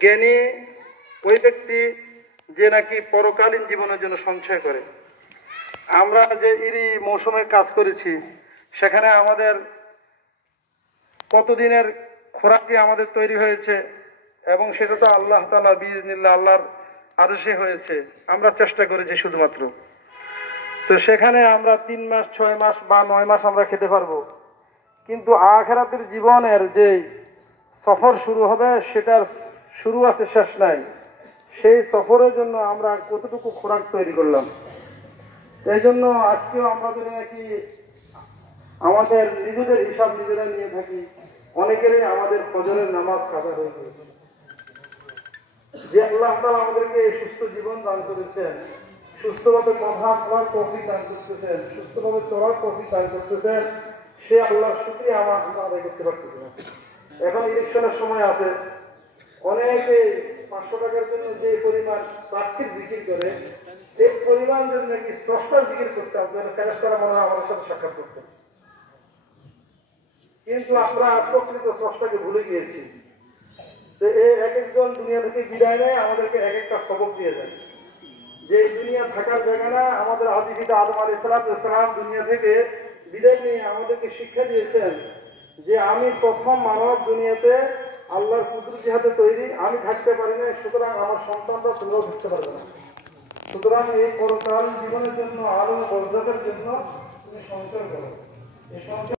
জ্ঞানী ওই ব্যক্তি যে নাকি পরকালীন জীবনের জন্য সঞ্চয় করে। আমরা যে ইরি মৌসুমের কাজ করেছি, সেখানে আমাদের কতদিনের খোরাকি আমাদের তৈরি হয়েছে, এবং সেটা তো আল্লাহ তাআলা বিইজনিল্লাহ আল্লাহর আদেশে হয়েছে। আমরা চেষ্টা করেছি শুধুমাত্র। তো সেখানে আমরা 3 মাস 6 মাস বা 9 মাস আমরা খেতে পারবো, কিন্তু আখিরাতের জীবনের যে সফর শুরু হবে সেটার শুরু আছে, শেষ নাই। সেই সফরের জন্য আমরা কতটুকু খোরাক তৈরি করলাম। এই জন্য আজকেও আমাদের নাকি আমাদের নিজেদের হিসাব নিজেরা নিয়ে থাকি। অনেকেরই আমাদের ফজরের নামাজ কাজা হয়ে গেছে। যে আল্লাহ তাআলা আমাদেরকে এই সুস্থ জীবন দান করেছেন, সুস্থভাবে কথা বলার তৌফিক দান করতেছেন, সুস্থভাবে চলার তৌফিক দান করতেছেন, সে আল্লাহর শুকরিয়া আমরা আদায় করতে পারতেছি না। এখন ইলেকশনের সময় আছে, অনেকে 500 টাকার জন্য যে পরিমাণ প্রার্থীর জিকির করে, এই পরিমাণ যদি নাকি স্রষ্টার জিকির করতে হবে, ফেরেশতারা মনে হয় আমাদের সাথে সাক্ষাৎ করতেন। কিন্তু আমরা প্রকৃত স্রষ্টাকে ভুলে গিয়েছি। যে এক একজন দুনিয়া থেকে বিদায় নেয়, আমাদেরকে এক একটা সবক দিয়ে যায়। যে দুনিয়া থাকার জায়গা না, আমাদের আদি পিতা আদম আলাইহিস সালাম দুনিয়া থেকে বিদায় নিয়ে আমাদেরকে শিক্ষা দিয়েছেন যে আমি প্রথম মানব দুনিয়াতে আল্লাহর কুদরতি হাতে তৈরি, আমি থাকতে পারি না, সুতরাং আমার সন্তানরা তোমরাও থাকতে পারবে না। সুতরাং এই পরকালীন জীবনের জন্য আলো বরকতের জন্য তুমি সঞ্চয় করো। এই সঞ্চয়